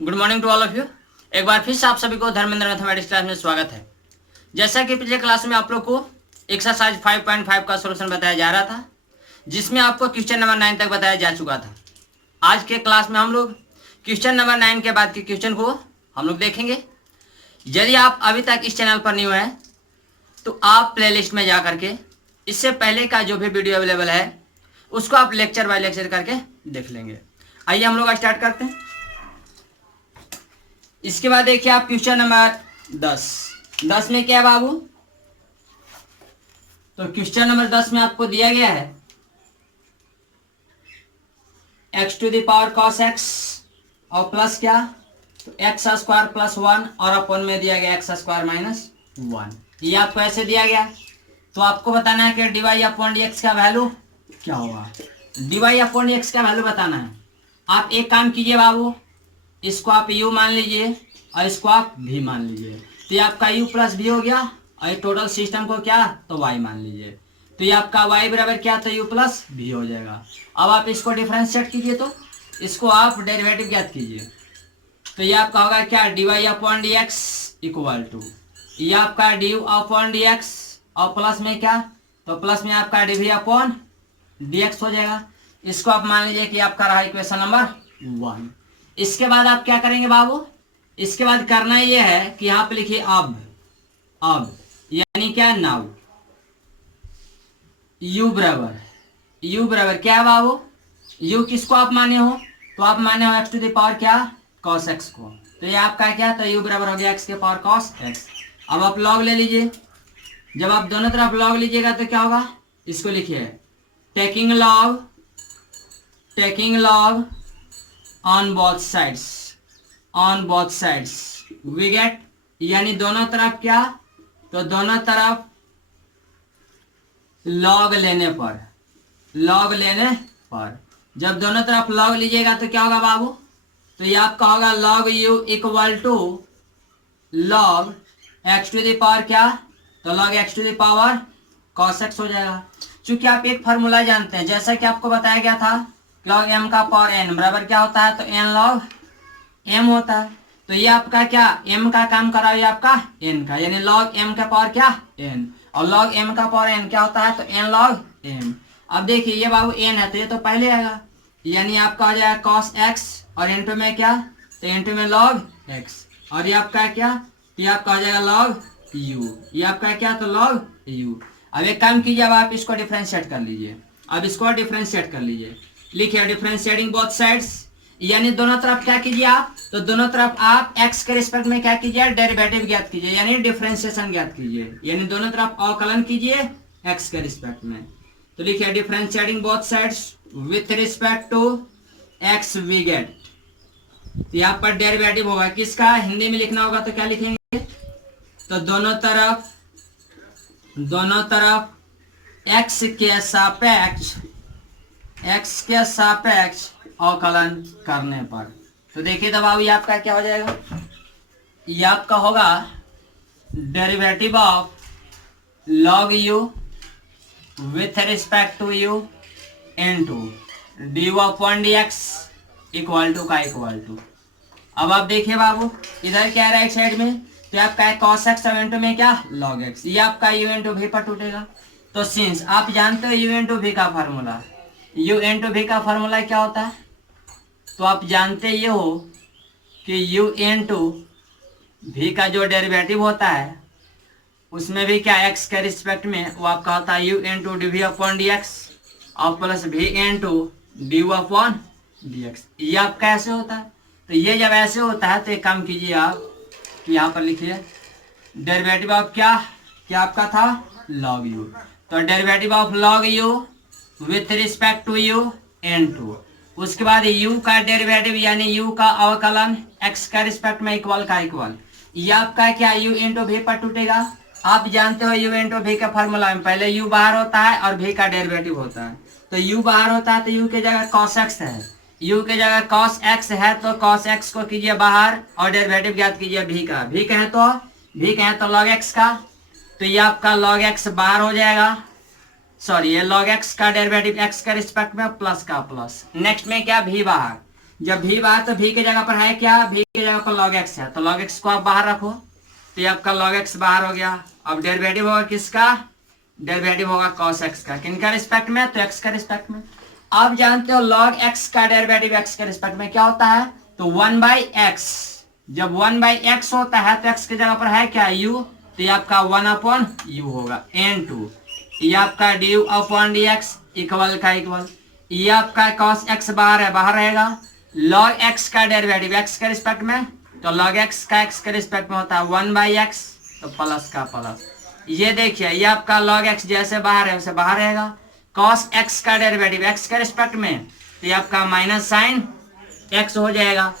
Good morning to all of you. एक बार फिर से आप सभी को धर्मेंद्र मैथमेटिक्स क्लास में स्वागत है। जैसा कि पिछले क्लास में आप लोग को एक्सरसाइज 5.5 का सॉल्यूशन बताया जा रहा था, जिसमें आपको क्वेश्चन नंबर 9 तक बताया जा चुका था। आज के क्लास में हम लोग क्वेश्चन नंबर 9 के बाद के क्वेश्चन को हम लोग देखेंगे। यदि आप अभी तक इस चैनल पर न्यू हैं तो आप प्लेलिस्ट में जा करके इससे पहले का जो भी वीडियो अवेलेबल है उसको आप लेक्चर बाय लेक्चर करके देख लेंगे। आइए हम लोग स्टार्ट करते हैं। इसके बाद देखिए आप क्वेश्चन नंबर 10 में क्या है बाबू, तो क्वेश्चन नंबर 10 में आपको दिया गया है x to the power cos x और प्लस क्या, तो एक्स स्क्वायर प्लस 1 और अपन में दिया गया एक्स स्क्वायर माइनस 1। ये आपको ऐसे दिया गया, तो आपको बताना है कि डी अपॉन डी एक्स का वैल्यू क्या होगा। डी अपॉन डी एक्स का वैल्यू बताना है। आप एक काम कीजिए बाबू, इसको आप u मान लीजिए और इसको आप v मान लीजिए, तो ये आपका u प्लस v हो गया और टोटल सिस्टम को क्या, तो y मान लीजिए, तो ये आपका y बराबर क्या, तो u प्लस v हो जाएगा। अब आप इसको डिफरेंशिएट कीजिए, तो इसको आप डेरिवेटिव ज्ञात कीजिए, तो ये आपका होगा क्या, d y upon D x equal to ये आपका d you upon D x और प्लस में क्या, तो प्लस में आपका d we upon D x हो जाएगा। इसको आप मान लीजिए कि आपका रहा इक्वेशन नंबर 1। इसके बाद आप क्या करेंगे बाबू, इसके बाद करना ये है कि यहाँ पे लिखिए अब यानी क्या, नाउ u बराबर क्या है बाबू, u किसको आप माने हो, तो आप माने हो x टू द पावर क्या, cos x को, तो ये आपका क्या, तो u बराबर हो गया x के पावर cos x। अब आप log ले लीजिए, जब आप दोनों तरफ log लीजिएगा तो क्या होगा, इसको लिखिए taking log on both sides we get, यानी दोनों तरफ क्या, तो दोनों तरफ log लेने पर जब दोनों तरफ log लीजिएगा तो क्या होगा बाबू, तो ये आपका होगा log u equal to log x to the power क्या, तो log x to the power cos x हो जाएगा। चूंकि आप एक फार्मूला जानते हैं, जैसा कि आपको बताया गया था, log m का पावर n बराबर क्या होता है, तो n log m होता है। तो ये आपका क्या, m का काम करा है आपका n का, यानी log m का पावर क्या, n, और log m का पावर n क्या होता है, तो n log m। अब देखिए ये बाबू n है तो ये तो पहले आएगा, यानी आपका हो जाएगा cos x और n2 में क्या, तो n2 में log x, और ये आपका क्या, ये आपका हो जाएगा log u, ये आपका क्या, तो log u। अब एक काम कीजिए, अब आप इसको डिफरेंशिएट कर लीजिए, लिखिए डिफरेंशिएटिंग बोथ साइड्स, यानी दोनों तरफ क्या कीजिए आप, तो दोनों तरफ आप x के रिस्पेक्ट में क्या कीजिए, डेरिवेटिव ज्ञात कीजिए, यानी डिफरेंशिएशन ज्ञात कीजिए, यानी दोनों तरफ अवकलन कीजिए x के रिस्पेक्ट में। तो लिखिए differentiating both sides with respect to x we get, यहाँ पर डेरिवेटिव होगा किसका, हिंदी में लिखना होगा तो क्या लिखेंगे, तो दोनों तरफ x के सापेक्ष अवकलन करने पर, तो देखिए तो बाबू ये आपका क्या हो जाएगा, ये आपका होगा derivative of log u with respect to u into d upon D x equal to. अब आप देखिए बाबू इधर क्या है राइट साइड में, तो आपका है cos x और इनटू में क्या, log x, ये आपका u इनटू v पर टूटेगा। तो सिंस आप जानते हो u इनटू v का फार्मूला, u इनटू v का फार्मूला क्या होता है, तो आप जानते ये हो कि u इनटू v का जो डेरिवेटिव होता है उसमें भी क्या, x के रिस्पेक्ट में वो आपका होता है u into D we upon D x और plus v into D you upon D X. ये आपका ऐसे होता है, तो ये जब ऐसे होता है तो एक काम कीजिए आप, तो यहाँ पर लिखिए डेरिवेटिव ऑफ क्या आपका था, log u, तो derivative of log u with respect to u into, उसके बाद u का डेरिवेटिव यानी u का अवकलन x का रिस्पेक्ट में इक्वल, ये आपका क्या, u इनटू v पर टूटेगा। आप जानते हो u इनटू v का फार्मूला में पहले u बाहर होता है और v का डेरिवेटिव होता है, तो u बाहर होता है तो u की जगह cos x है, u की जगह cos x है, तो cos x को कीजिए बाहर और डेरिवेटिव ज्ञात कीजिए v का, v कहें तो log x का, तो ये आपका log x बाहर हो जाएगा, सॉरी ये log x का डेरिवेटिव x के रिस्पेक्ट में प्लस का प्लस, नेक्स्ट में क्या, v बाहर, जब भी बाहर तो भी के जगह पर है क्या, भी के जगह पर log x है, तो log x को आप बाहर रखो, तो ये आपका log x बाहर हो गया। अब डेरिवेटिव होगा किसका, डेरिवेटिव होगा cos x का, किनका रिस्पेक्ट में, तो x का रिस्पेक्ट में। आप जानते हो log x का डेरिवेटिव x के रिस्पेक्ट में क्या होता है, तो 1/x, जब 1/x होता है तो x की जगह पर है क्या u, तो ये आपका 1/u होगा, n2 ये आपका du अपॉन dx इक्वल का इक्वल, ये आपका cos x बाहर है, बाहर रहेगा। log x का डेरिवेटिव x के रिस्पेक्ट में, तो log x का x के रिस्पेक्ट में होता है 1/x, तो प्लस का प्लस। ये देखिए ये आपका log x जैसे बाहर है वैसे बाहर रहेगा। cos x का डेरिवेटिव x के रिस्पेक्ट में, तो ये आपका माइनस साइन x हो जाएगा।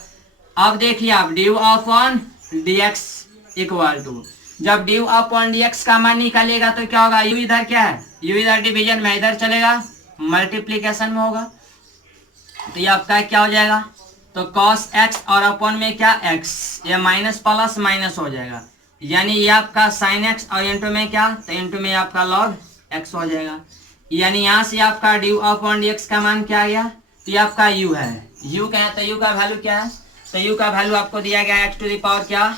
अब देखिए आप du upon dx equal to, जब ड्यू अपॉन dx का मान निकालिएगा तो क्या होगा, u इधर क्या है, u इधर डिवीजन में, इधर चलेगा मल्टीप्लीकेशन में होगा, तो ये आपका क्या हो जाएगा, तो cos x और अपॉन में क्या x, ये माइनस प्लस माइनस हो जाएगा, यानी ये आपका sin x और इंटू में क्या, तो इंटू में आपका log x हो जाएगा। यानी यहाँ से आपका ड्यू अपॉन dx का मान क्या आ गया, तो ये आपका u है, u क्या है, तो u का वैल्यू क्या है, तो u का वैल्यू आपको दिया गया है x टू द पावर क्या,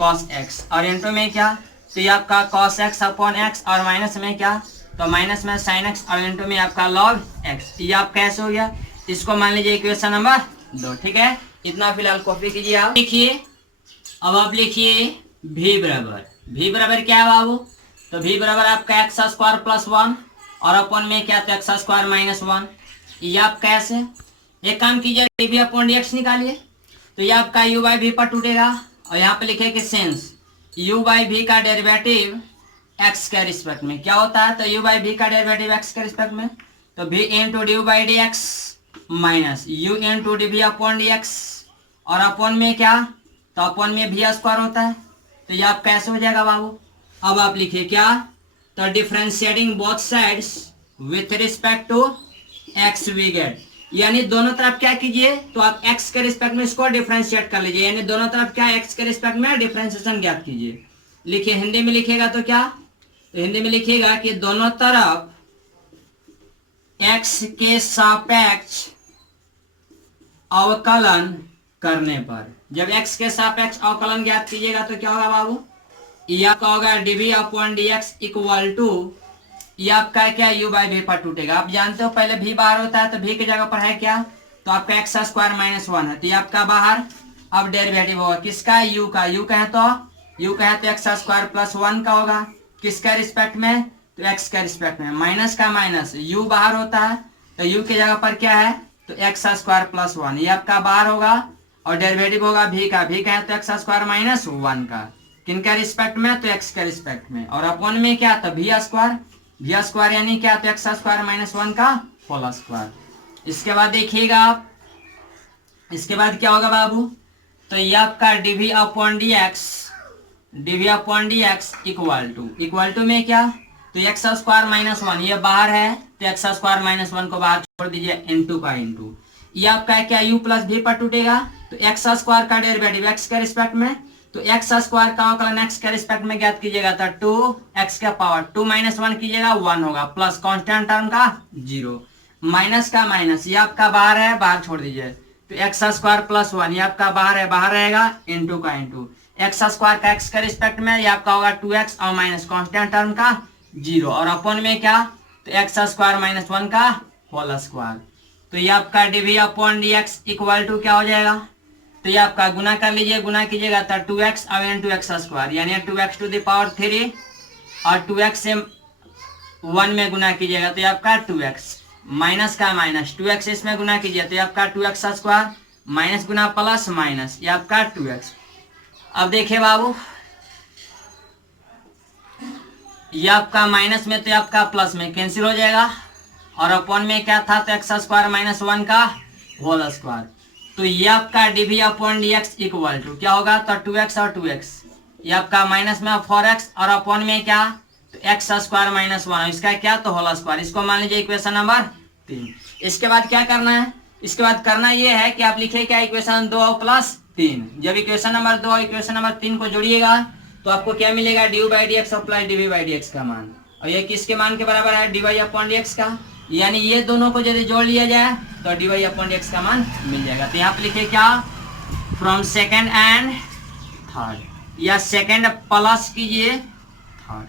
cos x, और इंटू में क्या, तो ये आपका cos x अपॉन x, और माइनस में क्या, तो माइनस में sin x, और इंटू में आपका log x। ये आप कैसे हो गया, इसको मान लीजिए इक्वेशन नंबर 2, ठीक है। इतना फिलहाल कॉपी कीजिए, आप लिखिए। अब आप लिखिए v बराबर क्या है बाबू, तो v बराबर आपका x स्क्वायर प्लस 1 और अपॉन में क्या, तो x स्क्वायर माइनस 1। ये आप कैसे, एक काम कीजिए dv अपॉन dx निकालिए, तो ये आपका u बाई v पर टूटेगा, और यहाँ पे लिखे कि सिंस u बाई v का डेरिवेटिव x के रिस्पेक्ट में क्या होता है, तो u बाई v का डेरिवेटिव x के रिस्पेक्ट में, तो v into d by d x minus u into D we upon D x, और अपॉन में क्या, तो अपॉन में v स्क्वायर होता है, तो ये आप कैसे हो जाएगा बाबू। अब आप लिखिए क्या, तो differentiating both sides with respect to x we get, यानी दोनों तरफ क्या कीजिए, तो आप x के रिस्पेक्ट में इसको डिफरेंशिएट कर लीजिए, यानी दोनों तरफ क्या x के रिस्पेक्ट में डिफरेंशिएशन ज्ञात कीजिए। लिखिए हिंदी में लिखिएगा तो क्या, तो हिंदी में लिखिएगा कि दोनों तरफ x के सापेक्ष अवकलन करने पर, जब x के सापेक्ष अवकलन ज्ञात कीजिएगा तो क्या होगा बाबू, ये आपका होगा dv upon dx equal to, ये आपका क्या u बाई v पर टूटेगा। आप जानते हो पहले v बाहर होता है तो v की जगह पर है क्या, तो आपका एक्स स्क्वायर माइनस 1 है, तो ये आपका बाहर। अब डेरिवेटिव होगा किसका, u का, u कहे तो एक्स स्क्वायर प्लस 1 का होगा, किसका रिस्पेक्ट में, तो x के रिस्पेक्ट में, माइनस का माइनस, u बाहर होता है तो u की जगह पर क्या है, तो एक्स स्क्वायर प्लस 1, ये आपका बाहर होगा, और डेरिवेटिव होगा v का, v कहे तो एक्स स्क्वायर माइनस 1 का, किनका रिस्पेक्ट में, तो x के रिस्पेक्ट में, और अपॉन में क्या, तो v स्क्वायर यानी क्या, तो एक्स स्क्वायर माइनस 1 का होल स्क्वायर। इसके बाद देखिएगा आप, इसके बाद क्या होगा बाबू, तो ये आपका dv upon dx equal to में क्या, तो एक्स स्क्वायर माइनस 1 ये बाहर है, तो एक्स स्क्वायर माइनस 1 को बाहर छोड़ दीजिए, इंटू का इंटू, ये आपका है क्या, u प्लस v पर टूटेगा, तो एक्स स्क्वायर का डेरिवेटिव x के रिस्पेक्ट में, तो एक्स स्क्वायर का अवकलन x के रिस्पेक्ट में ज्ञात कीजिएगा, तो 2x का पावर 2 माइनस 1 कीजिएगा 1 होगा, प्लस कांस्टेंट टर्म का 0, माइनस का माइनस, ये आपका बाहर है, बाहर छोड़ दीजिए, तो एक्स स्क्वायर प्लस 1 ये आपका बाहर है, बाहर रहेगा, इंटू का इंटू, एक्स स्क्वायर का x के रिस्पेक्ट में ये आपका होगा 2x और माइनस कांस्टेंट टर्म का 0, और अपॉन में क्या, तो एक्स स्क्वायर माइनस 1 का होल स्क्वायर, तो ये आपका dv upon dx equal to क्या हो जाएगा, तो ये आपका गुना कर लीजिए, गुना कीजिएगा तो 2x और इंटू एक्स स्क्वायर, यानी 2x टू द पावर 3, और 2x से 1 में गुना कीजिएगा तो ये आपका 2x, माइनस का माइनस, 2x इसमें गुना कीजिए तो ये आपका 2x स्क्वायर, माइनस गुना प्लस माइनस, ये आपका 2x। अब देखिए बाबू, ये आपका माइनस में तो आपका प्लस में कैंसिल हो जाएगा, और अपॉन में क्या था, तो एक्स स्क्वायर माइनस 1 का होल स्क्वायर, तो ये आपका dv upon dx equal to क्या होगा, तो 2x और 2x, ये आपका माइनस में 4x, और अपॉन में क्या, तो एक्स स्क्वायर माइनस 1, इसका क्या, तो होल स्क्वायर, इसको मान लीजिए इक्वेशन नंबर 3। इसके बाद क्या करना है, इसके बाद करना ये है कि आप लिखे क्या, इक्वेशन 2 प्लस 3, जब इक्वेशन नंबर 2 और इक्वेशन नंबर 3 को जोड़िएगा तो आपको क्या मिलेगा, dy by dx apply dv by dx का मान, और ये किसके मान के बराबर है, dy अपॉन dx का, यानी ये दोनों को यदि जोड़ लिया जाए तो dy अपॉन dx का मान मिल जाएगा। तो यहाँ पे लिखे क्या, फ्रॉम सेकेंड एंड थर्ड, या सेकेंड प्लस कीजिए थर्ड,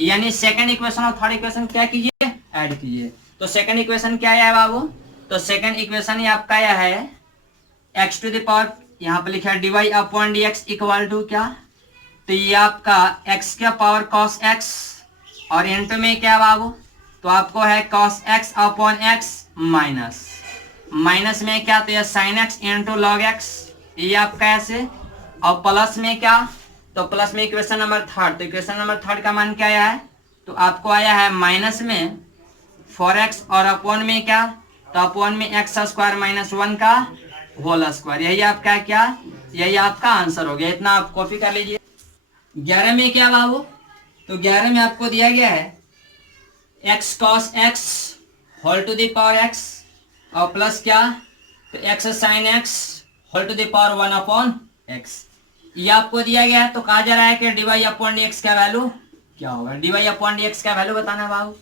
यानी सेकेंड इक्वेशन और थर्ड इक्वेशन क्या कीजिए, ऐड कीजिए। तो सेकेंड इक्वेशन क्या है बाबू, तो सेकेंड इक्वेशन ये आपका यह है x टू द पावर, यहाँ पे लिखा है dy upon dx equal to क्या, तो ये आपका x का पावर cos x और इंटू में क्या बाबू, तो आपको है cos x upon x minus, minus में क्या, तो ये sin x into log x, ये आपका ऐसे, और प्लस में क्या, तो प्लस में इक्वेशन नंबर थर्ड, तो इक्वेशन नंबर थर्ड का मान क्या आया है, तो आपको आया है माइनस में 4x और अपॉन में क्या, तो अपॉन में x स्क्वायर माइनस 1 का होल स्क्वायर, यही आपका क्या, यही आपका आंसर हो गया। इतना आप कॉपी कर लीजिए। 11 में क्या बाबू, तो 11 में आपको दिया गया है x cos x whole to the power x और प्लस क्या, तो x sin x whole to the power 1 upon x, ये आपको दिया गया है। तो कहा जा रहा है कि dy अपॉन dx का वैल्यू क्या होगा, dy अपॉन dx का वैल्यू बताना है बाबू।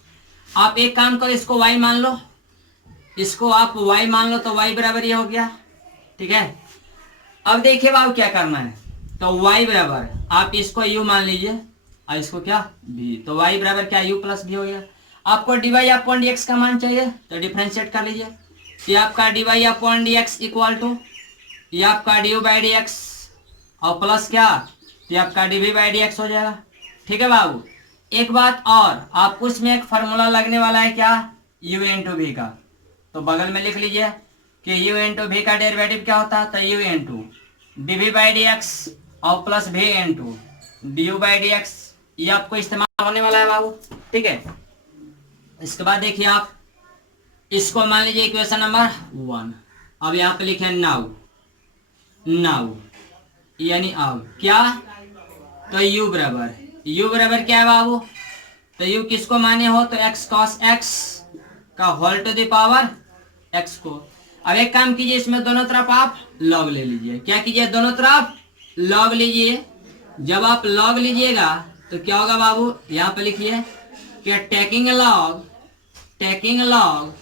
आप एक काम करो, इसको y मान लो, इसको आप y मान लो, तो y बराबर ये हो गया, ठीक है। अब देखिए बाबू क्या करना है, तो y बराबर आप इसको u मान लीजिए और इसको क्या v, तो y बराबर क्या u प्लस v हो गया। आपको dy अपॉन dx का मान चाहिए तो डिफरेंशिएट कर लीजिए, ये आपका dy upon dx equal to ये आपका dy बाई dx और प्लस क्या, ये आपका dv बाई dx हो जाएगा, ठीक है बाबू। एक बात और, आपको इसमें एक फार्मूला लगने वाला है क्या, u इंटू v का, तो बगल में लिख लीजिए कि u इंटू v का डेरिवेटिव क्या होता है, तो u into dv by dx और plus v into du by dx, ये आपको इस्तेमाल होने वाला है बाबू, ठीक है। इसके बाद देखिए आप इसको मान लीजिए इक्वेशन नंबर 1, अब यहाँ पे लिखे नाउ, नाउ यानी अब क्या, तो u बराबर क्या है बाबू, तो u किसको माने हो, तो x cos x का whole to the power x को। अब एक काम कीजिए, इसमें दोनों तरफ आप लॉग ले लीजिए, क्या कीजिए, दोनों तरफ लॉग लीजिए। जब आप लॉग लीजिएगा तो क्या होगा बाबू, यहाँ पे लिखिए कि taking log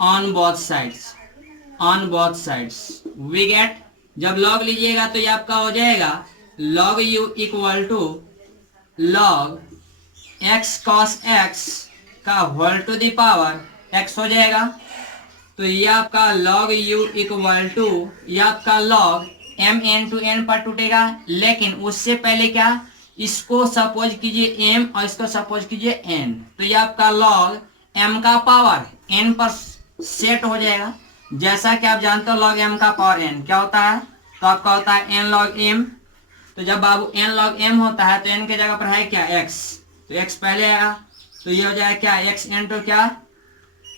on both sides we get, जब लॉग लीजिएगा तो ये आपका हो जाएगा log u equal to log x cos x का whole to the power x हो जाएगा। तो ये आपका log u इक्वल टू ये आपका log m n to n पर टूटेगा, लेकिन उससे पहले क्या, इसको सपोज कीजिए m और इसको सपोज कीजिए n, तो ये आपका log m का पावर n पर सेट हो जाएगा। जैसा कि आप जानते हो log m का पावर n क्या होता है, तो आपका होता है n log m, तो जब बाबू n log m होता है तो n के जगह पर है क्या x, तो x पहले आएगा, तो ये हो जाएगा क्या x इंटू क्या,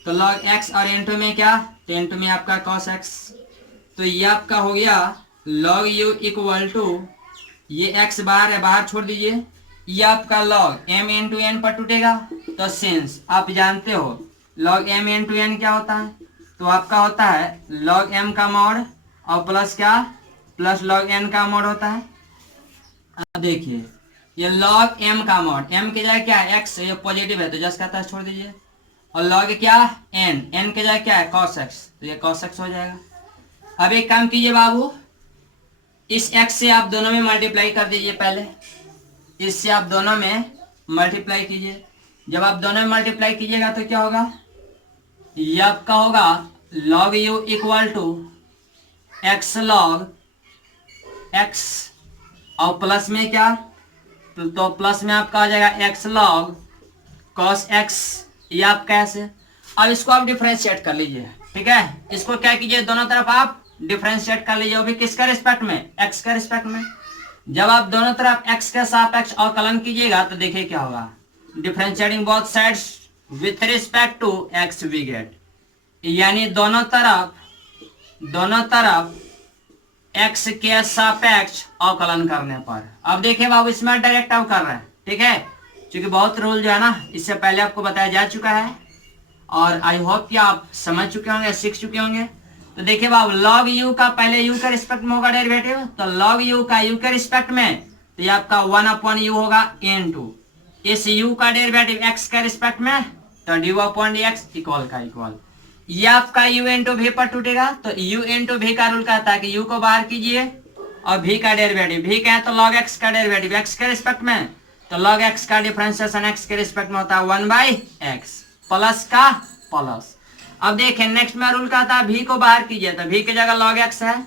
तो log x और इंटू में क्या, तो इंटू में आपका cos x, तो ये आपका हो गया log u इक्वल टू ये x बाहर है, बाहर छोड़ दीजिए, ये आपका log m इंटू n पर टूटेगा। तो सिंस आप जानते हो log m इंटू n क्या होता है, तो आपका होता है log m का मॉड और प्लस क्या, प्लस log n का मॉड होता है। अब देखिए ये log m का मॉड, m की जगह क्या है x, ये पॉजिटिव है तो जस्ट का छोड़ दीजिए, और log क्या n की जगह क्या है cos x, तो ये cos x हो जाएगा। अब एक काम कीजिए बाबू, इस x से आप दोनों में मल्टीप्लाई कर दीजिए, पहले इससे आप दोनों में मल्टीप्लाई कीजिए। जब आप दोनों में मल्टीप्लाई कीजिएगा तो क्या होगा, ये आपका होगा log u equal to x log x और प्लस में क्या, तो प्लस में आपका आ जाएगा x log cos x, ये आपका ऐसे। अब इसको आप डिफरेंशिएट कर लीजिए, ठीक है, इसको क्या कीजिए, दोनों तरफ आप डिफरेंशिएट कर लीजिए, वो भी किसका रिस्पेक्ट में, x का रिस्पेक्ट में। जब आप दोनों तरफ x के सापेक्ष अवकलन कीजिएगा तो देखिए क्या होगा, differentiating both sides with respect to x we get, यानी दोनों तरफ x के सापेक्ष अवकलन करने पर। अब देखिए बाबू इसमें डायरेक्ट अव कर रहे हैं, ठीक है, क्योंकि बहुत रूल जो है ना इससे पहले आपको बताया जा चुका है और आई होप कि आप समझ चुके होंगे, सीख चुके होंगे। तो देखिए बाबू log u का पहले u के रिस्पेक्ट में होगा डेरिवेटिव, तो log u का u के रिस्पेक्ट में, तो ये आपका 1 अपॉन u होगा इनटू इस u का डेरिवेटिव x के रिस्पेक्ट में, तो D upon D x equal का इक्वल। ये आपका u इंटू भी पर टूटेगा, तो u इंटू भी का रूल कहता है कि u को बाहर कीजिए और v का डेरिवेटिव, v का है तो log x का डेरिवेटिव x के रिस्पेक्ट में, तो log x का डिफरेंशिएशन x के रिस्पेक्ट में होता है 1/x प्लस का प्लस। अब देखें नेक्स्ट में रूल कहता है v को बाहर कीजिए, तो v की जगह log x है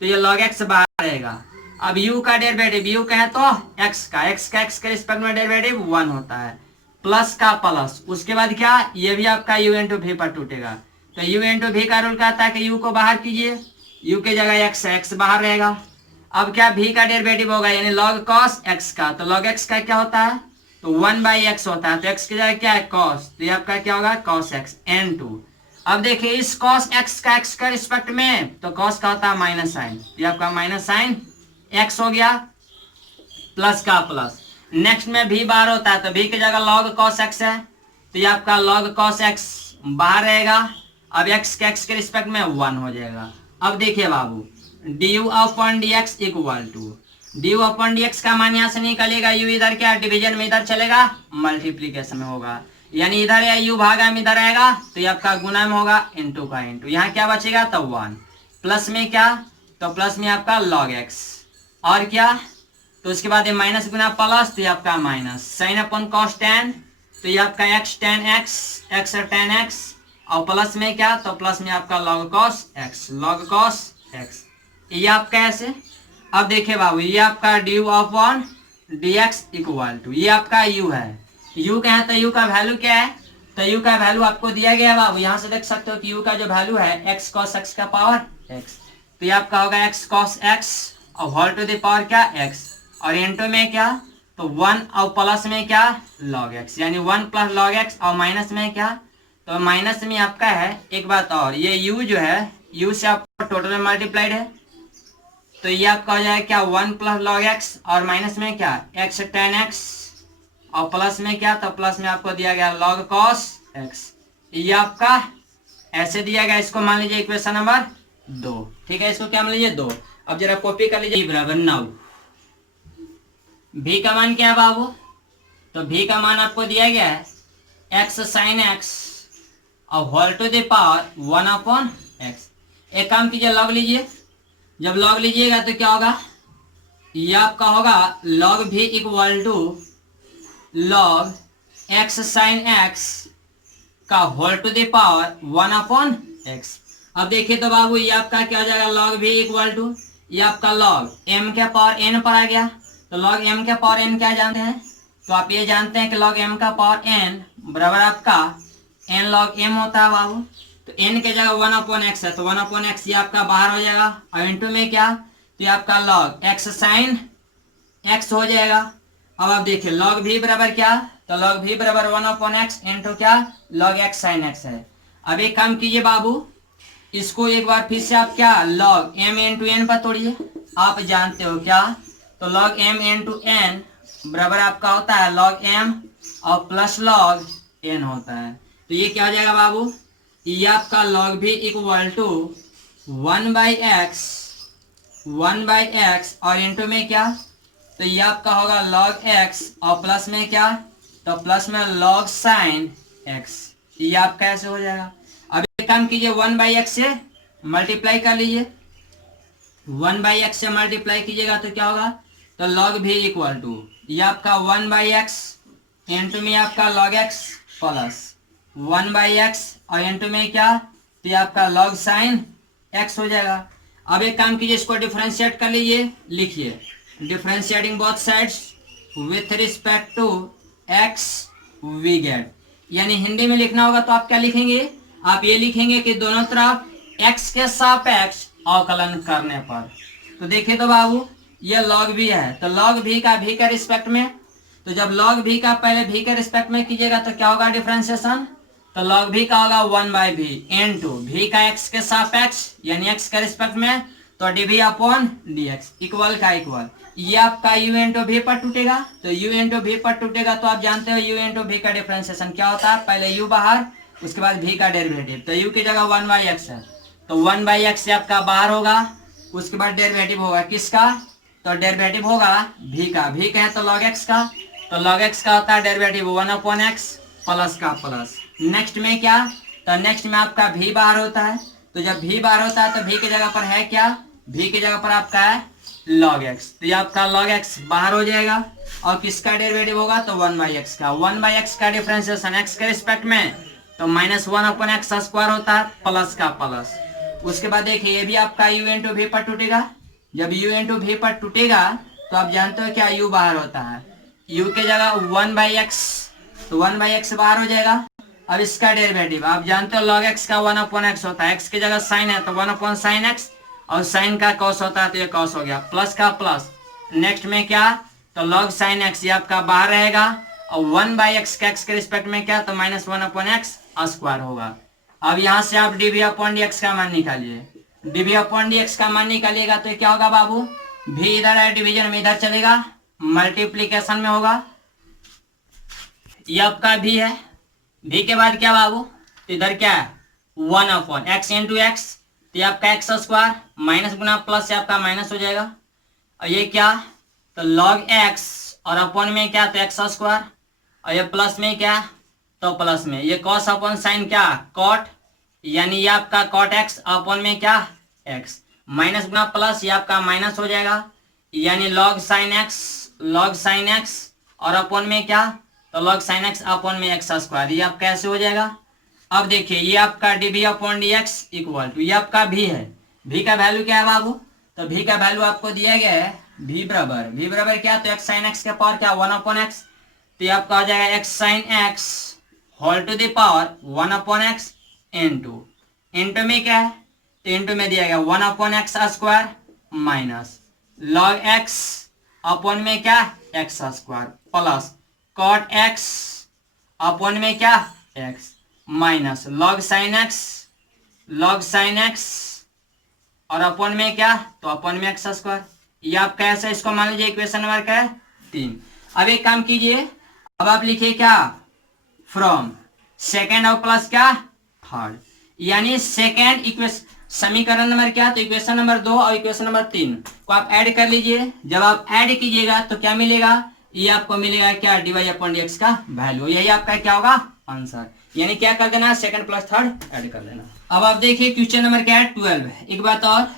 तो ये log x बाहर रहेगा। अब u का डेरिवेटिव u का है तो x का x के रिस्पेक्ट में डेरिवेटिव 1 होता है प्लस का प्लस। उसके बाद क्या, ये भी आपका u इंटू भी पर टूटेगा, तो u इंटू भी का रूल कहता है कि u को बाहर कीजिए, u की जगह x है x बाहर रहेगा। अब क्या v का डेरिवेटिव होगा यानी log cos x का, तो log x का क्या होता है तो 1/x होता है, तो x की जगह क्या है cos, तो ये आपका क्या होगा cos x n2। अब देखिए इस cos x का x का रिस्पेक्ट में, तो cos का होता है माइनस साइन, ये आपका माइनस साइन x हो गया प्लस का प्लस। नेक्स्ट में v बाहर होता है, तो v की जगह log cos x है, तो ये आपका log cos x बाहर रहेगा। अब x के रिस्पेक्ट में 1 हो जाएगा। अब देखिए बाबू du upon dx equal to du upon dx का मान यहाँ से निकलेगा, u इधर क्या डिवीजन में इधर चलेगा मल्टीप्लीकेशन में होगा, यानी इधर है u भागा में इधर आएगा, तो ये आपका गुना में होगा इंटू का इंटू, यहाँ क्या बचेगा तो 1 प्लस में क्या, तो प्लस में आपका log x और क्या, तो उसके बाद ये माइनस गुना प्लस, तो ये आपका minus sine upon cos tan, तो ये आपका x tan x tan x और प्लस में क्या, तो प्लस में आपका log cos x ये आपका ऐसे। अब देखिए बाबू ये आपका du upon dx equal to, ये आपका u है, u का है तो u का वैल्यू क्या है, तो u का वैल्यू आपको दिया गया है बाबू, यहाँ से देख सकते हो कि u का जो वैल्यू है x cos x का पावर x, तो ये आपका होगा x cos x और होल टू द पावर क्या x, और इंटू में क्या तो 1 और प्लस में क्या log x, यानी 1 प्लस log x और माइनस में क्या, तो माइनस में आपका है एक बात और, ये u जो है u से आपका टोटल में मल्टीप्लाइड है, तो ये आपका हो जाएगा क्या 1 प्लस log x और माइनस में क्या x tan x और प्लस में क्या, तो प्लस में आपको दिया गया log cos x, ये आपका ऐसे दिया गया। इसको मान लीजिए इक्वेशन नंबर 2, ठीक है, इसको क्या मान लीजिए 2। अब जरा कॉपी कर लीजिए बराबर 9, v का मान क्या है बाबू, तो v का मान आपको दिया गया है x sin x और whole to the power 1 upon x। एक काम कीजिए log लीजिए, जब log लीजिएगा तो क्या होगा, ये आपका होगा log v equal to log x sin x का whole to the power 1 upon x। अब देखिए तो बाबू ये आपका क्या हो जाएगा log v इक्वल टू, ये आपका log m के पावर n पर आ गया, तो log m के पावर n क्या जानते हैं, तो आप ये जानते हैं कि log m का पावर n बराबर आपका n log m होता है बाबू, तो n के जगह 1 अपॉन x है, तो 1 अपॉन x ये आपका बाहर हो जाएगा, और इंटू में क्या, तो ये आपका log x sin x हो जाएगा। अब आप देखिए log v बराबर क्या, तो log v बराबर 1 अपॉन x इंटू क्या log x sin x है। अब एक काम कीजिए बाबू, इसको एक बार फिर से आप क्या log m इंटू n पर तोड़िए, आप जानते हो क्या, तो log m इंटू n बराबर आपका होता है log m और प्लस log n होता है, तो ये क्या हो जाएगा बाबू, ये आपका log v equal to 1/x और इंटू में क्या, तो ये आपका होगा log x और प्लस में क्या, तो प्लस में log sin x, ये आपका ऐसे हो जाएगा। अब एक काम कीजिए 1/x से मल्टीप्लाई कर लीजिए, 1/x से मल्टीप्लाई कीजिएगा तो क्या होगा, तो log v इक्वल टू ये आपका 1/x इंटू में आपका log x प्लस 1/x और इंटू में क्या, तो ये आपका log sin x हो जाएगा। अब एक काम कीजिए इसको डिफरेंशिएट कर लीजिए, लिखिए differentiating both sides with respect to x we get, यानी हिंदी में लिखना होगा तो आप क्या लिखेंगे, आप ये लिखेंगे कि दोनों तरफ x के सापेक्ष अवकलन करने पर। तो देखिए तो बाबू ये log v है, तो log v का v के रिस्पेक्ट में, तो जब log v का पहले v के रिस्पेक्ट में कीजिएगा तो क्या होगा डिफरेंशिएशन, तो log v का होगा 1/v इंटू v का x के सापेक्ष यानी x के रिस्पेक्ट में, तो dv अपॉन dx इक्वल का इक्वल, ये आपका u इंटू v पर टूटेगा, तो u इंटू v पर टूटेगा, तो आप जानते हो u इंटू v का डिफरेंशिएशन क्या होता है, पहले u बाहर उसके बाद v का डेरिवेटिव, तो u की जगह 1/x है, तो 1/x से आपका बाहर होगा, उसके बाद डेरिवेटिव होगा किसका, तो डेरिवेटिव होगा v का, v का है तो log x का, तो log x का होता है डेरिवेटिव 1 अपॉन x प्लस का प्लस, नेक्स्ट में क्या, तो नेक्स्ट में आपका भी बाहर होता है, तो जब भी बाहर होता है तो भी की जगह पर है क्या, भी की जगह पर आपका है log x, तो ये आपका log x बाहर हो जाएगा और किसका डेरिवेटिव होगा, तो 1/x का, 1/x का डिफरेंशिएशन x के रिस्पेक्ट में, तो -1/x² होता है प्लस का प्लस। उसके बाद देखिए ये भी आपका u इंटू भी पर टूटेगा, जब u इंटू भी पर टूटेगा तो आप जानते हो क्या u बाहर होता है, u के जगह 1/x, तो 1/x बाहर हो जाएगा। अब इसका डेरिवेटिव आप जानते हो log x का 1/x होता है, x की जगह साइन है तो 1/sin x, और साइन का cos होता है तो ये cos हो गया प्लस का प्लस। नेक्स्ट में क्या, तो log sin x ये आपका बाहर रहेगा और 1/x का x के रिस्पेक्ट में क्या, तो -1/x² होगा। अब यहाँ से आप dv/dx का मान निकालिए, dv/dx का मान निकालिएगा तो क्या होगा बाबू, भी इधर है डिवीजन में इधर चलेगा, मल्टीप्लीकेशन में होगा, ये आपका भी है, भी के बाद क्या बाबू, तो इधर क्या है 1/x इंटू एक्स, तो ये आपका x² माइनस गुना प्लस से आपका माइनस हो जाएगा, और ये क्या, तो log x और अपॉन में क्या, तो x², और ये प्लस में क्या, तो प्लस में ये cos अपॉन साइन क्या cot, यानी ये आपका cot x अपॉन में क्या x, माइनस गुना प्लस ये आपका माइनस हो जाएगा, यानी log sin x और अपॉन में क्या, तो log sin x अपॉन में x², ये आप कैसे हो जाएगा। अब देखिए ये आपका dv/dx इक्वल टू, ये आपका भी है, भी का वैल्यू क्या है बाबू, तो भी का वैल्यू आपको दिया गया है भी बराबर क्या, तो x sin x के पावर क्या 1/x, तो ये आपका हो जाएगा x sin x whole to the power 1/x into में क्या है, तो इंटू में दिया गया 1/x² minus log x upon में क्या x² plus cot x upon में क्या x minus log sin x और अपॉन में क्या, तो अपॉन में x²। ये आप कैसे, इसको मान लीजिए इक्वेशन नंबर क्या है 3। अब एक काम कीजिए, अब आप लिखिए क्या, फ्रॉम सेकेंड और प्लस क्या थर्ड, यानी सेकेंड इक्वेशन समीकरण नंबर क्या, तो इक्वेशन नंबर 2 और इक्वेशन नंबर 3 को आप ऐड कर लीजिए। जब आप ऐड कीजिएगा तो क्या मिलेगा, ये आपको मिलेगा क्या dy/dx का वैल्यू, यही आपका क्या होगा आंसर, यानी क्या कर देना, सेकंड प्लस थर्ड ऐड कर लेना। अब आप देखिए क्वेश्चन नंबर क्या है 12। एक बात और,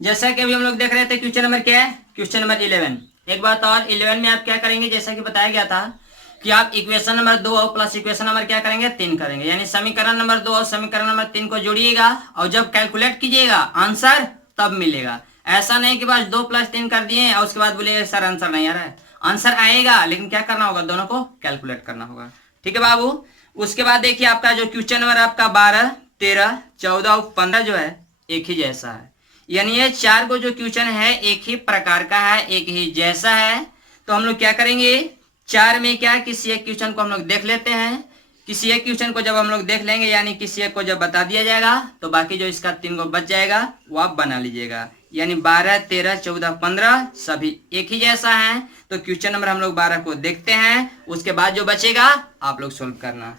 जैसा कि अभी हम लोग देख रहे थे क्वेश्चन नंबर क्या है, क्वेश्चन नंबर 11। एक बात और, 11 में आप क्या करेंगे, जैसा कि बताया गया था कि आप इक्वेशन नंबर 2 और प्लस इक्वेशन नंबर क्या करेंगे 3 करेंगे, यानी समीकरण नंबर 2 और समीकरण नंबर 3 को जोड़िएगा और जब कैलकुलेट कीजिएगा आंसर तब मिलेगा। ऐसा नहीं कि बस 2 + 3 कर दिए और उसके बाद बोलिए सर आंसर नहीं आ रहा है, आंसर आएगा लेकिन क्या करना होगा, दोनों को कैलकुलेट करना होगा। ठीक है बाबू। उसके बाद देखिए आपका जो क्वेश्चन नंबर आपका 12, 13, 14 और 15 जो है एक ही जैसा है, यानी ये 4 को जो क्वेश्चन है एक ही प्रकार का है, एक ही जैसा है। तो हम लोग क्या करेंगे, 4 में क्या किसी एक क्वेश्चन को हम लोग देख लेते हैं, किसी एक क्वेश्चन को जब हम लोग देख लेंगे यानी किसी एक को जब बता दिया जाएगा तो बाकी जो इसका 3 को बच जाएगा वो आप बना लीजिएगा, यानी 12, 13, 14, 15 सभी एक ही जैसा है। तो क्वेश्चन नंबर हम लोग 12 को देखते हैं, उसके बाद जो बचेगा आप लोग सोल्व करना।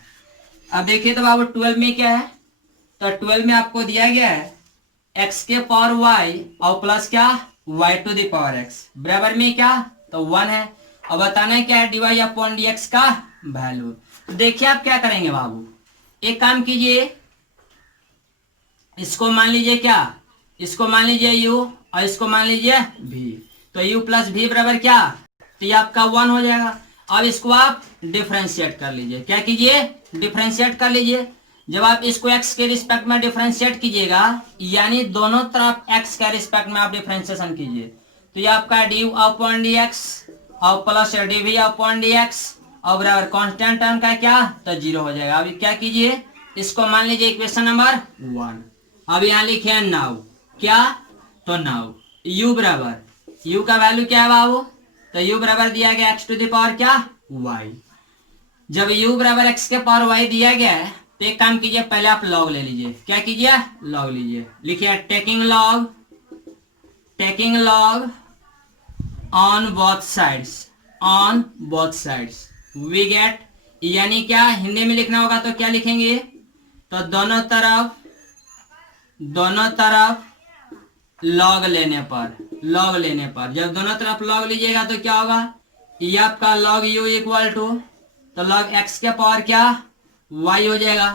अब देखिए तो बाबू 12 में क्या है, तो 12 में आपको दिया गया है x के पावर y और प्लस क्या y⁴ x बराबर में क्या, तो 1 है। अब बताना है क्या है dy/dx का वैल्यू। तो देखिए आप क्या करेंगे बाबू, एक काम कीजिए, इसको मान लीजिए क्या, इसको मान लीजिए u और इसको मान लीजिए v, तो u + v बराबर क्या, तो ये आपका 1 हो जाएगा। अब इसको आप डिफरेंशिएट कर लीजिए, क्या कीजिए डिफरेंशिएट कर लीजिए। जब आप इसको x के रिस्पेक्ट में डिफरेंशिएट कीजिएगा यानी दोनों तरफ x के रिस्पेक्ट में आप डिफरेंशिएशन कीजिए, तो ये आपका du/dx और प्लस dv/dx और बराबर कांस्टेंट टर्म का क्या, तो 0 हो जाएगा। अभी क्या कीजिए, इसको मान लीजिए इक्वेशन नंबर 1। अब यहाँ लिखे नाउ क्या, तो नाउ u बराबर, u का वैल्यू क्या है बाबू, तो u बराबर दिया गया x⁴ क्या y। जब u बराबर x के पावर y दिया गया है तो एक काम कीजिए, पहले आप लॉग ले लीजिए, क्या कीजिए लॉग लीजिए, लिखिए taking log on both sides we get, यानी क्या हिंदी में लिखना होगा तो क्या लिखेंगे, तो दोनों तरफ लॉग लेने पर जब दोनों तरफ लॉग लीजिएगा तो क्या होगा, ये आपका log u इक्वल टू, तो log x के पावर क्या y हो जाएगा।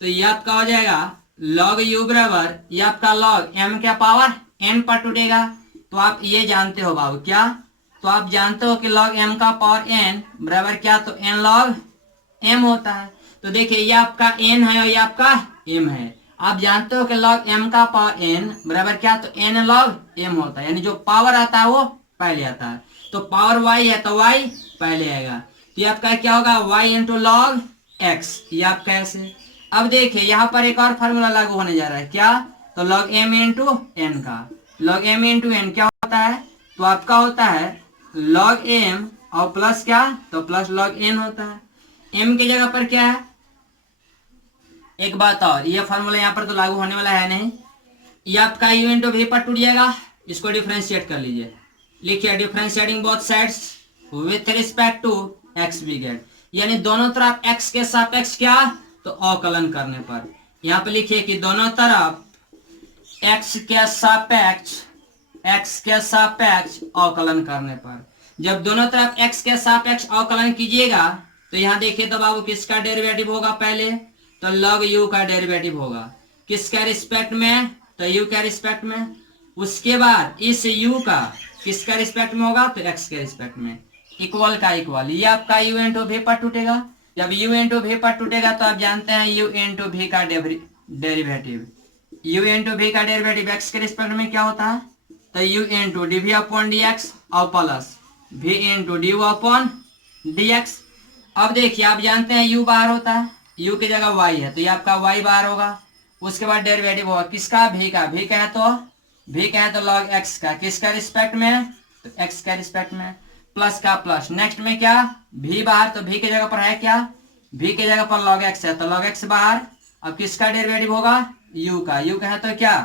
तो ये आपका हो जाएगा log u बराबर ये आपका log m का पावर n पर टूटेगा। तो आप ये जानते हो बाबू क्या, तो आप जानते हो कि log m का पावर n बराबर क्या, तो n log m होता है। तो देखिए ये आपका n है और ये आपका m है। आप जानते हो कि log m का पावर n बराबर क्या, तो n log m होता है, यानी जो पावर आता है वो पहले आता है। तो पावर y है तो y पहले आएगा। तो ये आपका क्या होगा y इंटू लॉग x, ये आपका ऐसे। अब देखिए यहाँ पर एक और फार्मूला लागू होने जा रहा है क्या, तो log m इंटू n का। log m इंटू n क्या होता है, तो आपका होता है log m और प्लस क्या, तो प्लस log n होता है। m की जगह पर क्या है, एक बात और, ये फॉर्मूला यहाँ पर तो लागू होने वाला है नहीं, ये आपका u इंटू v पर टूट जाएगा। इसको डिफरेंशिएट कर लीजिए, लिखिए differentiating both sides with respect to x we get, यानी दोनों तरफ x के सापेक्ष क्या, तो अवकलन करने पर। यहाँ पे लिखिए कि दोनों तरफ x के सापेक्ष अवकलन करने पर। जब दोनों तरफ x के सापेक्ष अवकलन कीजिएगा तो यहाँ देखिए तो बाबू किसका डेरिवेटिव होगा, पहले तो log u का डेरिवेटिव होगा, किसके रिस्पेक्ट में, तो u के रिस्पेक्ट में। उसके बाद इस u का किसका रिस्पेक्ट में होगा, तो x के रिस्पेक्ट में। इक्वल का इक्वल, ये आपका u इंटू v पर टूटेगा। जब u इंटू v पर टूटेगा तो आप जानते हैं u इंटू v का डेरिवेटिव, u इंटू v का डेरिवेटिव x के रिस्पेक्ट में क्या होता है, तो u into D we upon D x और plus v into D upon D X. अब देखिए आप जानते हैं u बाहर होता है, u की जगह y है तो ये आपका y बाहर होगा। उसके बाद डेरिवेटिव होगा किसका, v का, v का है तो log x का, किसका रिस्पेक्ट में, तो x का रिस्पेक्ट में, प्लस का प्लस। नेक्स्ट में क्या, v बाहर, तो v की जगह पर है क्या, v की जगह पर log x है तो log x बाहर। अब किसका डेरिवेटिव होगा, u का है तो क्या,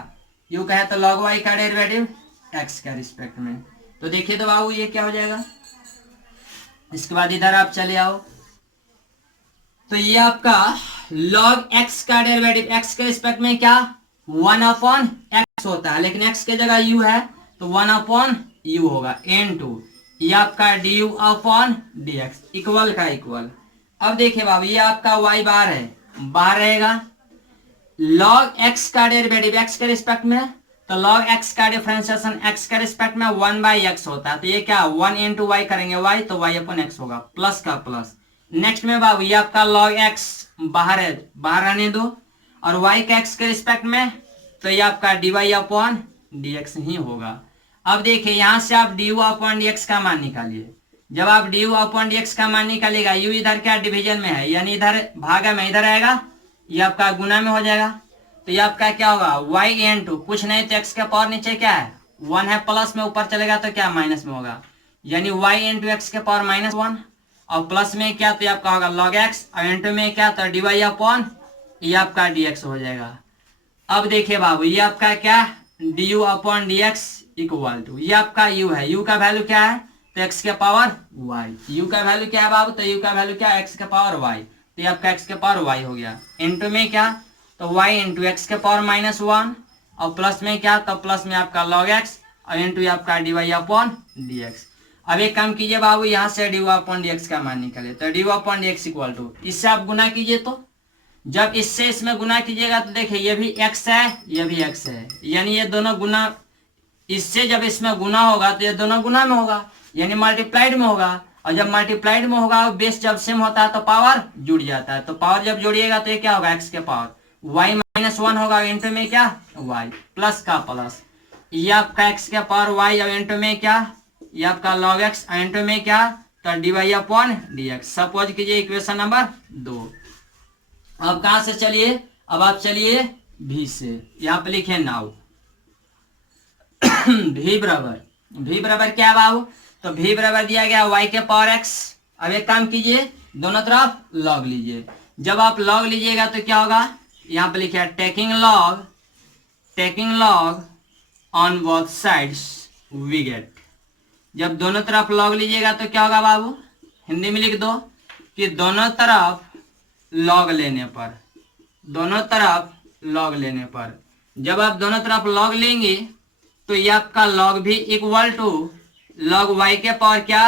u का है तो log y का डेरिवेटिव x का रिस्पेक्ट में। तो देखिए तो बाबू ये क्या हो जाएगा। इसके बाद इधर आप चले आओ, तो ये आपका log x का डेरिवेटिव x के रिस्पेक्ट में क्या 1 अपॉन x होता है, लेकिन x के जगह u है तो 1 अपॉन u होगा n2, ये आपका du अपॉन dx, इक्वल का इक्वल। अब देखिए बाबू ये आपका y बाहर है, बाहर रहेगा। log x का डेरिवेटिव x के रिस्पेक्ट में, तो log x का डिफरेंशिएशन x के रिस्पेक्ट में 1/x होता है, तो ये क्या 1 इंटू वाई करेंगे y, तो y अपॉन x होगा, प्लस का प्लस। नेक्स्ट में बाबू ये आपका log x बाहर है, बाहर रहने दो, और y का x के रिस्पेक्ट में तो ये आपका dy अपॉन dx ही होगा। अब देखिए यहाँ से आप du अपॉन dx का मान निकालिए। जब आप du अपॉन dx का मान निकालिएगा, u इधर क्या डिवीजन में है, यानी इधर भागा में इधर आएगा, ये आपका गुना में हो जाएगा। तो ये आपका क्या होगा y इंटू कुछ नहीं तो x का पावर नीचे क्या है 1 है, प्लस में ऊपर चलेगा तो क्या माइनस में होगा, यानी y इंटू एक्स के पावर -1, और प्लस में क्या तो आपका होगा log x, और इंटू में क्या तो dy अपॉन ये आपका dx हो जाएगा। अब देखिए बाबू ये आपका क्या du upon dx equal to, ये आपका u है, u का वैल्यू क्या है तो x के पावर y, u का वैल्यू क्या है बाबू, तो u का वैल्यू क्या है x के पावर y, तो ये आपका x के पावर y हो गया। इंटू में क्या तो y इंटू एक्स के पावर -1, और प्लस में क्या तो प्लस में आपका log x, और इंटू आपका dy अपॉन dx। अब एक काम कीजिए बाबू यहाँ से dy अपॉन dx का मान निकालिए, तो dy upon dx equal to, इससे आप गुना कीजिए, तो जब इससे इसमें गुना कीजिएगा तो देखिए ये भी x है ये भी x है, यानी ये दोनों गुना, इससे जब इसमें गुना होगा तो ये दोनों गुना में होगा, यानी मल्टीप्लाइड में होगा, और जब मल्टीप्लाइड में होगा बेस जब सेम होता है तो पावर जुड़ जाता है, तो पावर जब जोड़िएगा तो ये क्या होगा x के पावर y -1 होगा, इंटू में क्या y, प्लस का प्लस, ये आपका x के पावर y, और इंटू में क्या ये आपका log x, और इंटू में क्या तो dy अपॉन dx। सपोज कीजिए इक्वेशन नंबर 2। अब कहां से चलिए, अब आप चलिए v से, यहाँ पे लिखे नाउ v बराबर क्या बाबू, तो v बराबर दिया गया y के पावर x। अब एक काम कीजिए दोनों तरफ log लीजिए, जब आप log लीजिएगा तो क्या होगा, यहाँ पे लिखा है taking log on both sides we get. जब दोनों तरफ log लीजिएगा तो क्या होगा बाबू, हिंदी में लिख दो कि दोनों तरफ log लेने पर, जब आप दोनों तरफ log लेंगे तो ये आपका log भी इक्वल टू log y के पावर क्या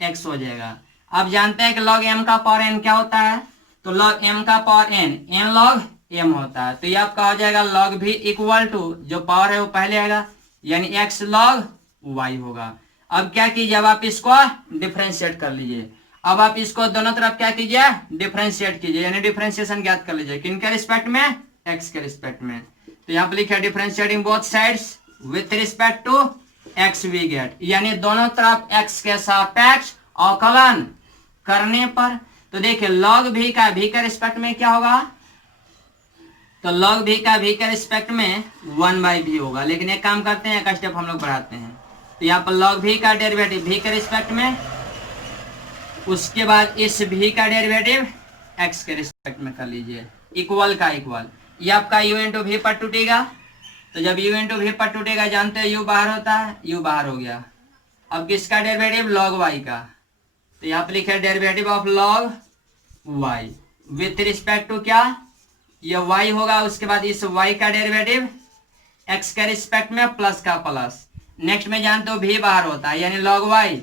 x हो जाएगा। आप जानते हैं कि log m का पावर n क्या होता है, तो log m का पावर n log m होता है। तो ये आपका हो जाएगा log v इक्वल टू जो पावर है वो पहले आएगा यानी x log y होगा। अब क्या कीजिए, अब आप इसको डिफरेंशिएट कर लीजिए। अब आप इसको दोनों तरफ क्या कीजिए, डिफरेंशिएट कीजिए, यानी डिफरेंशिएशन ज्ञात कर लीजिए। किनके रिस्पेक्ट में, x के रिस्पेक्ट में। तो यहाँ पे लिखा differentiating both sides with respect to x we get, यानी दोनों तरफ x के सापेक्ष अवकलन करने पर। तो देखिए log v का v के रिस्पेक्ट में क्या होगा, तो log v का v के रिस्पेक्ट में 1/v होगा। लेकिन एक काम करते हैं, एक स्टेप हम लोग बढ़ाते हैं। तो यहाँ पर log v का डेरिवेटिव v के रिस्पेक्ट में, उसके बाद इस v का डेरिवेटिव x के रिस्पेक्ट में कर लीजिए, इक्वल का इक्वल। ये आपका u इंटू v पर टूटेगा। तो जब u इंटू v पर टूटेगा, जानते हैं u बाहर होता है, u बाहर हो गया। अब किसका डेरिवेटिव, log y का। तो यहाँ पे लिखे derivative of log y with respect to क्या, ये y होगा। उसके बाद इस y का डेरिवेटिव x के रिस्पेक्ट में प्लस का प्लस। नेक्स्ट में जानते हो v बाहर होता है, यानी log y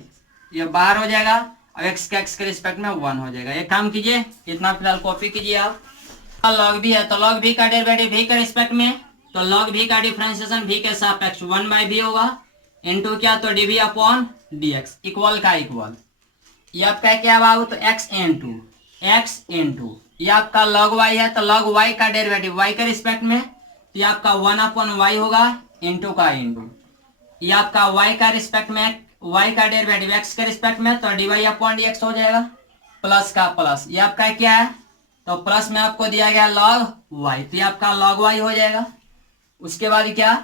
ये बाहर हो जाएगा और x के रिस्पेक्ट में 1 हो जाएगा। एक काम कीजिए, इतना फिलहाल कॉपी कीजिए आप। log v है तो log v का डेरिवेटिव v के रिस्पेक्ट में, तो log v का डिफरेंशिएशन v के सापेक्ष 1/v होगा इनटू क्या, तो dv अपॉन dx इक्वल का इक्वल। ये आपका क्या बाबू, तो x इंटू ये आपका log y है, तो log y का डेरिवेटिव y के रिस्पेक्ट में, तो ये आपका 1/y होगा इंटू का इंटू। ये आपका y का रिस्पेक्ट में, y का डेरिवेटिव x के रिस्पेक्ट में, तो dy अपॉन dx हो जाएगा प्लस का प्लस। ये आपका क्या है, तो प्लस में आपको दिया गया log y, तो ये आपका log y हो जाएगा। उसके बाद क्या,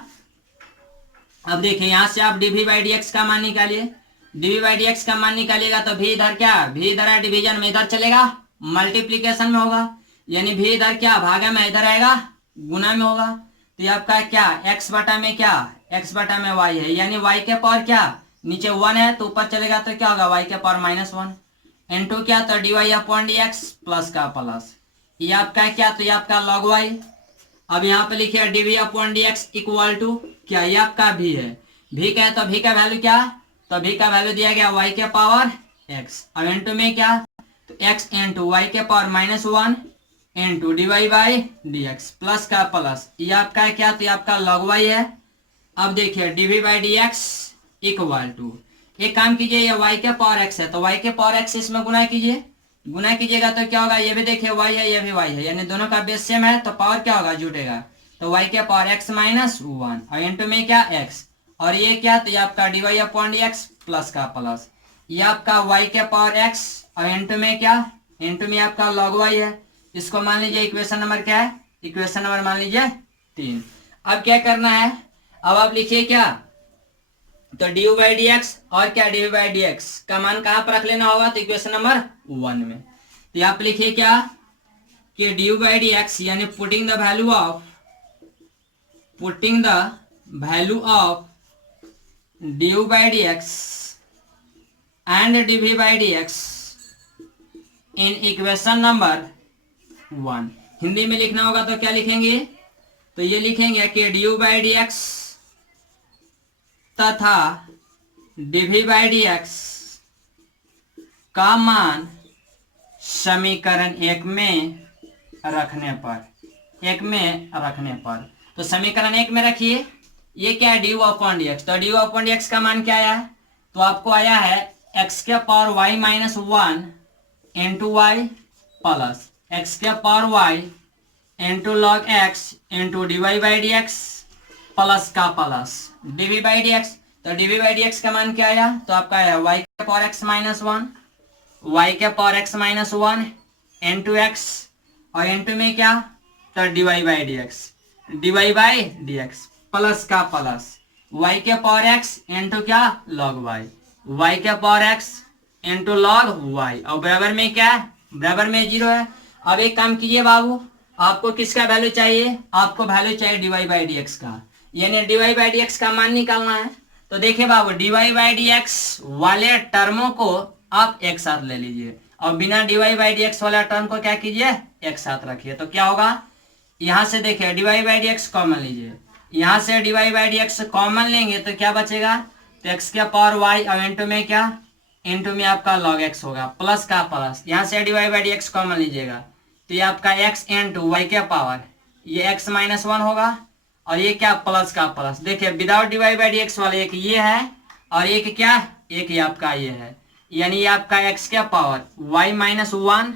अब देखिए यहाँ से आप dv/dx का मान निकालिए। dv/dx का मान निकालिएगा तो v इधर क्या, v इधर है डिवीजन में, इधर चलेगा मल्टीप्लीकेशन में होगा, यानी v इधर क्या भागा में, इधर आएगा गुना में होगा। तो ये आपका क्या, x बटा में क्या, x बटा में y है, यानी y के पावर क्या, नीचे 1 है तो ऊपर चलेगा तो क्या होगा, y के पावर -1 इनटू क्या, तो dy अपॉन dx प्लस का प्लस। ये आपका क्या, तो ये आपका log y। अब यहाँ पे लिखिए dv upon dx equal to क्या, ये आपका v है, v का है तो v का वैल्यू क्या, तो v का वैल्यू दिया गया y के पावर x। अब इंटू में क्या, तो x इंटू y के पावर -1 इंटू dy/dx प्लस का प्लस। ये आपका है क्या, तो ये आपका log y है। अब देखिए dv/dx इक्वल टू, एक काम कीजिए, ये y के पावर x है तो y के पावर x इसमें गुना कीजिए, गुना कीजिएगा तो क्या होगा, ये भी देखिए y है ये भी y है, यानी दोनों का बेस सेम है तो पावर क्या होगा, जुटेगा। तो y के पावर x -1 और इंटू में क्या x, और ये क्या, तो ये आपका dy अपॉन dx प्लस का प्लस। ये आपका y के पावर x और इंटू में क्या, इंटू में आपका log y है। इसको मान लीजिए इक्वेशन नंबर क्या है, इक्वेशन नंबर मान लीजिए 3। अब क्या करना है, अब आप लिखिए क्या, तो du/dx और क्या dv/dx का मान कहां पर रख लेना होगा, तो इक्वेशन नंबर 1 में। तो यहाँ पे लिखिए क्या, कि du/dx यानी putting the value of du/dx and dv/dx in equation number 1। Hindi में लिखना होगा तो क्या लिखेंगे, तो ये लिखेंगे कि du/dx तथा dv/dx का मान समीकरण 1 में रखने पर, तो समीकरण 1 में रखिए। ये क्या है, du अपॉन dx, तो du अपॉन dx का मान क्या आया, तो आपको आया है x के power y -1 into y plus x के power y into log x into dy/dx plus का प्लस dv/dx। तो dv/dx का मान क्या आया, तो आपका आया y के पावर x -1 इंटू x और इंटू में क्या, तो dy/dx प्लस का प्लस y के पावर x इंटू क्या, log y के power x into log y और बराबर में क्या, बराबर में 0 है। अब एक काम कीजिए बाबू, आपको किसका वैल्यू चाहिए, आपको वैल्यू चाहिए dy/dx का, यानी dy/dx का मान निकालना है। तो देखिए बाबू dy/dx वाले टर्मों को आप एक साथ ले लीजिए और बिना dy/dx वाला टर्म को क्या कीजिए, एक साथ रखिए। तो क्या होगा, यहां से देखिए dy/dx कॉमन लीजिए, यहां से dy/dx कॉमन लेंगे तो क्या बचेगा, तो x के पावर y और इंटू में क्या, इंटू में आपका log x होगा प्लस का प्लस। यहां से dy/dx कॉमन लीजिएगा, तो ये आपका x इंटू वाई का पावर, ये x माइनस 1 होगा और ये क्या प्लस का प्लस। देखिए विदाउट डिवाइड बाई एक्स वाले एक ये है और एक क्या, एक ये आपका ये है, यानी ये आपका x का पावर y माइनस 1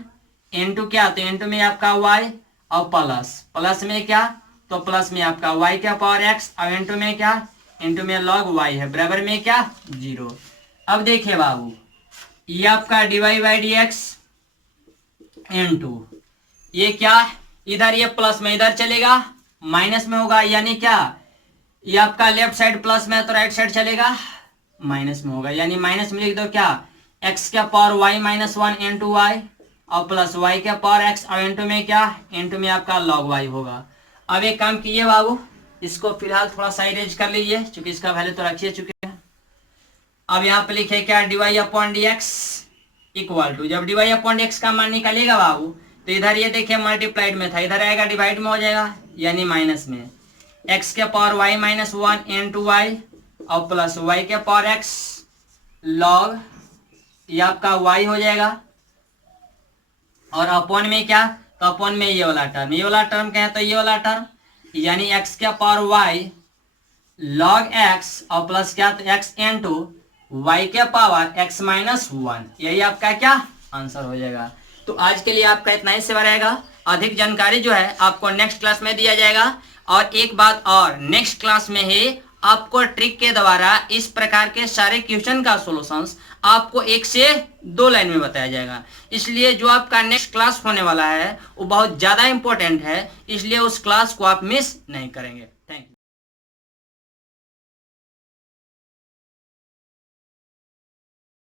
इंटू क्या, तो इंटू में आपका y और प्लस, प्लस में क्या, तो प्लस में आपका y का पावर x और इंटू में क्या, इंटू में log y है, बराबर में क्या 0। अब देखिए बाबू ये आपका divide by d x into ये क्या, इधर ये प्लस में इधर चलेगा माइनस में होगा, यानी क्या ये आपका लेफ्ट साइड प्लस में है तो राइट साइड चलेगा माइनस में होगा, यानी माइनस में लिख दो क्या, x का power y minus 1 into y और प्लस y का पावर x और इंटू में क्या, इंटू में आपका log y होगा। अब एक काम कीजिए बाबू, इसको फिलहाल थोड़ा सा इरेज कर लीजिए क्योंकि इसका वैल्यू तो रखिए चुके हैं। अब यहाँ पे लिखे क्या, dy upon D x equal to, जब dy अपॉन डी एक्स का मान निकालिएगा बाबू तो इधर ये देखिए मल्टीप्लाइड में था, इधर आएगा डिवाइड में हो जाएगा, यानी माइनस में x के power y minus 1 into y और प्लस y के पावर x log ये आपका y हो जाएगा और अपॉन में क्या, तो अपॉन में ये वाला टर्म, ये वाला टर्म क्या है, तो ये वाला टर्म, यानी x के पावर y log x और प्लस क्या, तो x इंटू y के पावर x माइनस 1, यही आपका क्या आंसर हो जाएगा। तो आज के लिए आपका इतना ही सेवा रहेगा, अधिक जानकारी जो है आपको नेक्स्ट क्लास में दिया जाएगा। और एक बात और, नेक्स्ट क्लास में ही आपको ट्रिक के द्वारा इस प्रकार के सारे क्वेश्चन का सॉल्यूशंस आपको 1 से 2 लाइन में बताया जाएगा। इसलिए जो आपका नेक्स्ट क्लास होने वाला है वो बहुत ज़्यादा इंपॉर्टेंट है, इसलिए उस क्लास को आप मिस नहीं करेंगे।